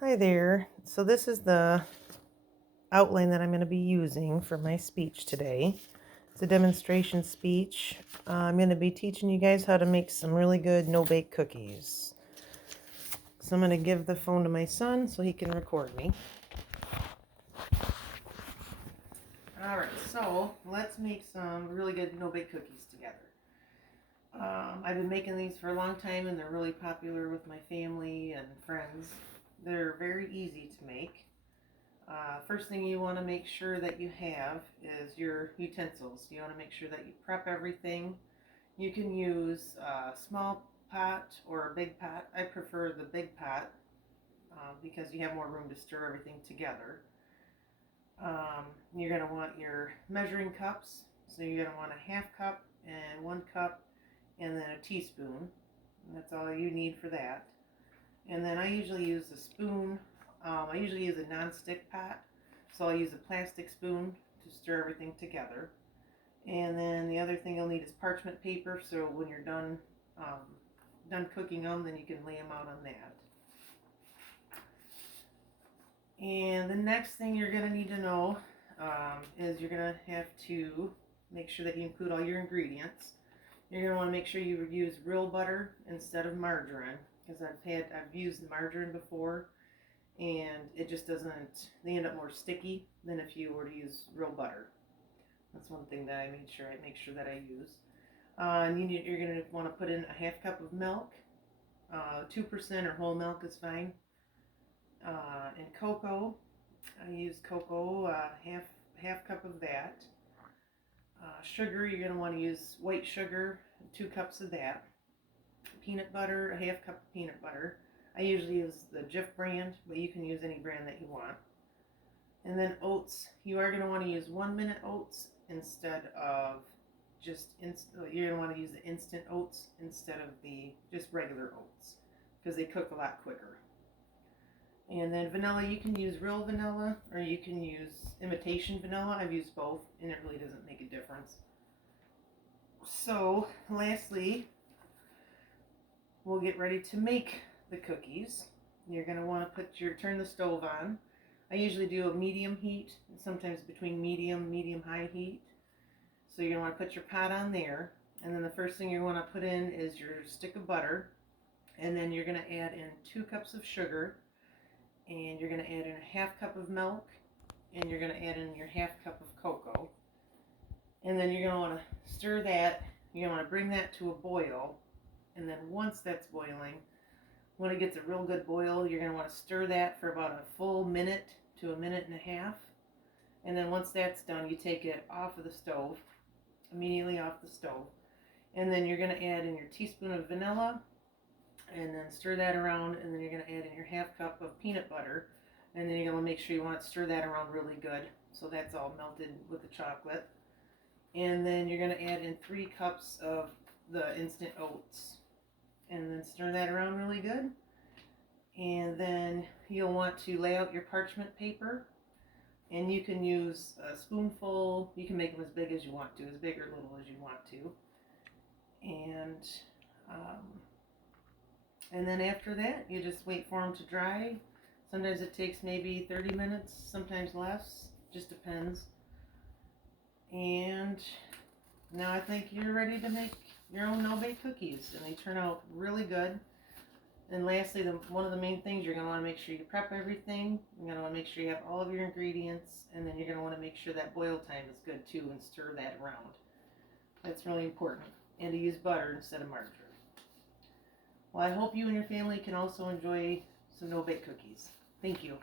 Hi there. So this is the outline that I'm going to be using for my speech today. It's a demonstration speech. I'm going to be teaching you guys how to make some really good no-bake cookies. So I'm going to give the phone to my son so he can record me. Alright, so let's make some really good no-bake cookies together. I've been making these for a long time and they're really popular with my family and friends. They're very easy to make. First thing you want to make sure that you have is your utensils. You want to make sure that you prep everything. You can use a small pot or a big pot. I prefer the big pot because you have more room to stir everything together. You're going to want your measuring cups. So you're going to want a half cup and 1 cup and then a teaspoon. And that's all you need for that. And then I usually use a spoon. I usually use a non-stick pot, so I'll use a plastic spoon to stir everything together. And then the other thing you'll need is parchment paper, so when you're done cooking them, then you can lay them out on that. And the next thing you're going to need to know is you're going to have to make sure that you include all your ingredients. You're going to want to make sure you use real butter instead of margarine, because I've used margarine before and it just doesn't, they end up more sticky than if you were to use real butter. That's one thing that I make sure that I use. And you're going to want to put in a half cup of milk. 2% or whole milk is fine. And cocoa, I use cocoa, half cup of that. Sugar, you're going to want to use white sugar, 2 cups of that. Peanut butter, a half cup of peanut butter. I usually use the Jif brand, but you can use any brand that you want. And then oats, you are going to want to use 1-minute oats instead of you're going to want to use the instant oats instead of the just regular oats because they cook a lot quicker. And then vanilla, you can use real vanilla or you can use imitation vanilla. I've used both and it really doesn't make a difference. So lastly, we'll get ready to make the cookies. You're going to want to turn the stove on. I usually do a medium heat, sometimes between medium high heat. So you're going to want to put your pot on there. And then the first thing you want to put in is your stick of butter. And then you're going to add in 2 cups of sugar. And you're going to add in a half cup of milk. And you're going to add in your half cup of cocoa. And then you're going to want to stir that. You're going to want to bring that to a boil. And then once that's boiling, when it gets a real good boil, you're going to want to stir that for about a full minute to 1.5 minutes. And then once that's done, you take it off of the stove, immediately off the stove. And then you're going to add in your teaspoon of vanilla and then stir that around. And then you're going to add in your half cup of peanut butter. And then you're going to make sure you want to stir that around really good so that's all melted with the chocolate. And then you're going to add in 3 cups of the instant oats. And then stir that around really good. And then you'll want to lay out your parchment paper. And you can use a spoonful. You can make them as big as you want to, as big or little as you want to. And then after that, you just wait for them to dry. Sometimes it takes maybe 30 minutes, sometimes less. Just depends. And now I think you're ready to make your own no-bake cookies. And they turn out really good. And lastly, one of the main things, you're going to want to make sure you prep everything. You're going to want to make sure you have all of your ingredients. And then you're going to want to make sure that boil time is good too and stir that around. That's really important. And to use butter instead of margarine. Well, I hope you and your family can also enjoy some no-bake cookies. Thank you.